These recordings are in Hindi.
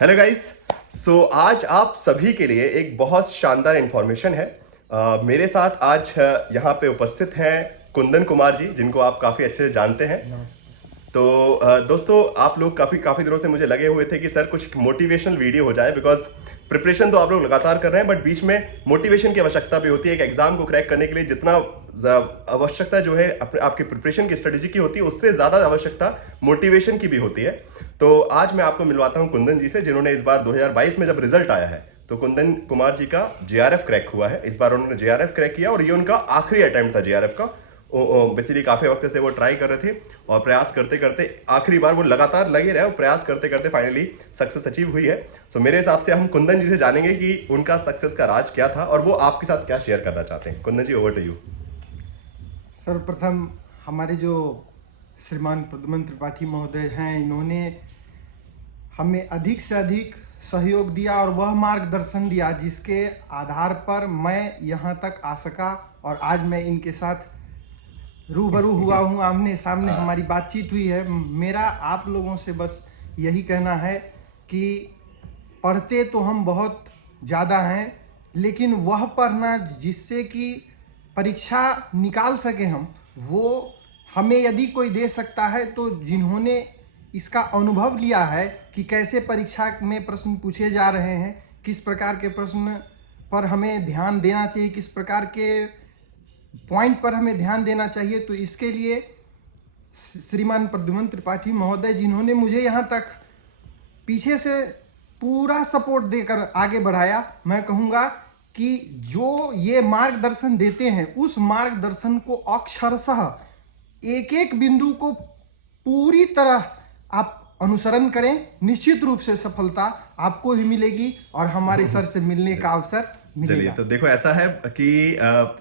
Hello guys. सो आज आप सभी के लिए एक बहुत शानदार इंफॉर्मेशन है। मेरे साथ आज यहाँ पे उपस्थित हैं कुंदन कुमार जी, जिनको आप काफ़ी अच्छे से जानते हैं। तो दोस्तों, आप लोग काफ़ी दिनों से मुझे लगे हुए थे कि सर कुछ मोटिवेशनल वीडियो हो जाए, बिकॉज प्रिपरेशन तो आप लोग लगातार कर रहे हैं, बट बीच में मोटिवेशन की आवश्यकता भी होती है। एक एग्जाम को क्रैक करने के लिए जितना आवश्यकता जो है अपने आपकी प्रिपरेशन की स्ट्रेटेजी की होती है, उससे ज़्यादा आवश्यकता मोटिवेशन की भी होती है। तो आज मैं आपको मिलवाता हूं कुंदन जी से, जिन्होंने इस बार 2022 में जब रिजल्ट आया है तो कुंदन कुमार जी का जेआरएफ क्रैक हुआ है। इस बार उन्होंने जेआरएफ क्रैक किया और ये उनका आखिरी अटेम्प्ट था जेआरएफ का। बेसिकली काफी वक्त से वो ट्राई कर रहे थे और प्रयास करते करते आखिरी बार वो लगातार लगे रहे, प्रयास करते करते फाइनली सक्सेस अचीव हुई है। सो मेरे हिसाब से हम कुंदन जी से जानेंगे कि उनका सक्सेस का राज क्या था और वो आपके साथ क्या शेयर करना चाहते हैं। कुंदन जी, ओवर टू यू। सर्वप्रथम हमारे जो श्रीमान प्रद्युमन त्रिपाठी महोदय हैं, इन्होंने हमें अधिक से अधिक सहयोग दिया और वह मार्गदर्शन दिया जिसके आधार पर मैं यहाँ तक आ सका और आज मैं इनके साथ रूबरू हुआ हूँ, आमने सामने हमारी बातचीत हुई है। मेरा आप लोगों से बस यही कहना है कि पढ़ते तो हम बहुत ज़्यादा हैं, लेकिन वह पढ़ना जिससे कि परीक्षा निकाल सके हम, वो हमें यदि कोई दे सकता है तो जिन्होंने इसका अनुभव लिया है कि कैसे परीक्षा में प्रश्न पूछे जा रहे हैं, किस प्रकार के प्रश्न पर हमें ध्यान देना चाहिए, किस प्रकार के पॉइंट पर हमें ध्यान देना चाहिए, तो इसके लिए श्रीमान प्रद्युमन त्रिपाठी महोदय, जिन्होंने मुझे यहाँ तक पीछे से पूरा सपोर्ट देकर आगे बढ़ाया, मैं कहूँगा कि जो ये मार्गदर्शन देते हैं उस मार्गदर्शन को अक्षरशः एक एक बिंदु को पूरी तरह आप अनुसरण करें, निश्चित रूप से सफलता आपको ही मिलेगी और हमारे सर से मिलने का अवसर चलिए, मिलेगा। तो देखो ऐसा है कि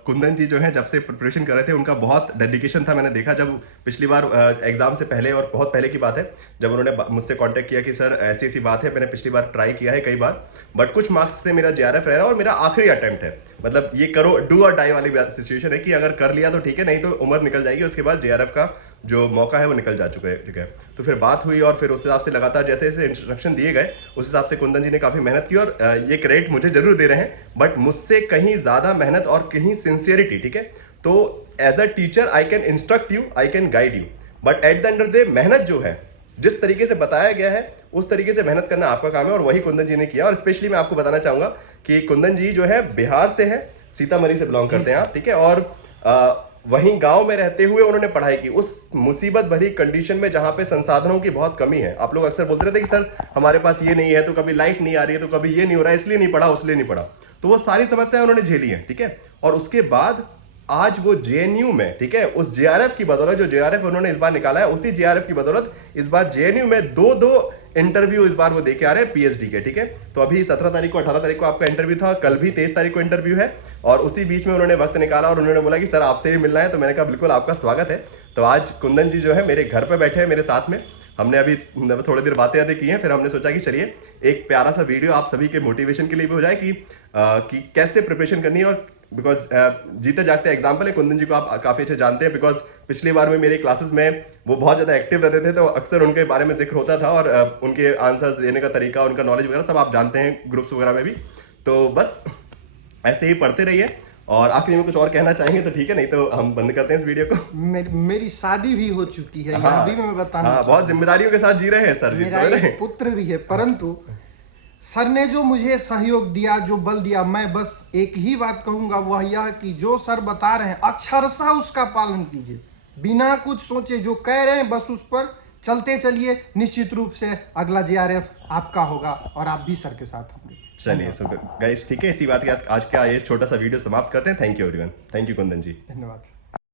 कुंदन जी जो है जब से प्रिपरेशन कर रहे थे उनका बहुत डेडिकेशन था। मैंने देखा जब पिछली बार एग्जाम से पहले, और बहुत पहले की बात है, जब उन्होंने मुझसे कांटेक्ट किया कि सर ऐसी ऐसी बात है, मैंने पिछली बार ट्राई किया है कई बार, बट कुछ मार्क्स से मेरा जेआरएफ रह रहा है और मेरा आखिरी अटेम्प्ट है। मतलब ये करो डू और डाई वाली सिचुएशन है कि अगर कर लिया तो ठीक है, नहीं तो उम्र निकल जाएगी, उसके बाद जेआरएफ का जो मौका है वो निकल जा चुका है। ठीक है, तो फिर बात हुई और फिर उस हिसाब से लगातार जैसे जैसे इंस्ट्रक्शन दिए गए उस हिसाब से कुंदन जी ने काफी मेहनत की और ये क्रेडिट मुझे जरूर दे रहे हैं, बट मुझसे कहीं ज्यादा मेहनत और कहीं सिंसियरिटी। ठीक है, तो as a teacher I can instruct you, I can guide you, but at the end of the day मेहनत जो है, जिस तरीके से बताया गया है उस तरीके से मेहनत करना आपका काम है और वही कुंदन जी ने किया। और स्पेशली मैं आपको बताना चाहूंगा कि कुंदन जी जो है बिहार से है, सीतामढ़ी से बिलोंग करते हैं आप। ठीक है, और वहीं गांव में रहते हुए उन्होंने पढ़ाई की उस मुसीबत भरी कंडीशन में जहां पे संसाधनों की बहुत कमी है। आप लोग अक्सर बोलते रहते हैं कि सर हमारे पास ये नहीं है, तो कभी लाइट नहीं आ रही है, तो कभी ये नहीं हो रहा है, इसलिए नहीं पढ़ा, उसलिए नहीं पढ़ा। तो वो सारी समस्याएं उन्होंने झेली हैं। ठीक है, और उसके बाद आज वो जेएनयू में, ठीक है, उस जेआरएफ की बदौलत, जो जेआरएफ उन्होंने इस बार निकाला है, उसी जेआरएफ की बदौलत इस बार जेएनयू में दो इंटरव्यू इस बार वो देके आ रहे हैं पीएचडी के। ठीक है, तो अभी 17 तारीख को, 18 तारीख को आपका इंटरव्यू था, कल भी 23 तारीख को इंटरव्यू है, और उसी बीच में उन्होंने वक्त निकाला और उन्होंने बोला कि सर आपसे भी मिलना है। तो मैंने कहा बिल्कुल, आपका स्वागत है। तो आज कुंदन जी जो है मेरे घर पे बैठे हैं मेरे साथ में। हमने अभी थोड़ी देर बातें की हैं, फिर हमने सोचा कि चलिए एक प्यारा सा वीडियो आप सभी के मोटिवेशन के लिए भी हो जाए कि कैसे प्रिपरेशन करनी है। और बिकॉज जीते जागते एग्जाम्पल है, कुंदन जी को आप काफी अच्छे जानते हैं, बिकॉज पिछली बार में मेरी क्लासेस में वो बहुत ज्यादा एक्टिव रहते थे, तो अक्सर उनके बारे में जिक्र होता था और उनके आंसर्स देने का तरीका, उनका नॉलेज वगैरह सब आप जानते हैं ग्रुप्स वगैरह में भी। तो बस ऐसे ही पढ़ते रहिए। और आखिरी में कुछ और कहना चाहेंगे तो ठीक है, नहीं तो हम बंद करते हैं इस वीडियो को। मेरी शादी भी हो चुकी है, हाँ, अभी मैं बताना बहुत जिम्मेदारियों के साथ जी रहे हैं सर जी, मेरा एक पुत्र भी है, परंतु सर ने जो मुझे सहयोग दिया, जो बल दिया, मैं बस एक ही बात कहूंगा, वह यह कि जो सर बता रहे हैं अक्षरशः उसका पालन कीजिए, बिना कुछ सोचे जो कह रहे हैं बस उस पर चलते चलिए। निश्चित रूप से अगला जेआरएफ आपका होगा और आप भी सर के साथ होंगे। चलिए सो गाइस, ठीक है, इसी बात के आज का ये छोटा सा वीडियो समाप्त करते हैं। Thank you everyone, thank you Kundan ji, धन्यवाद।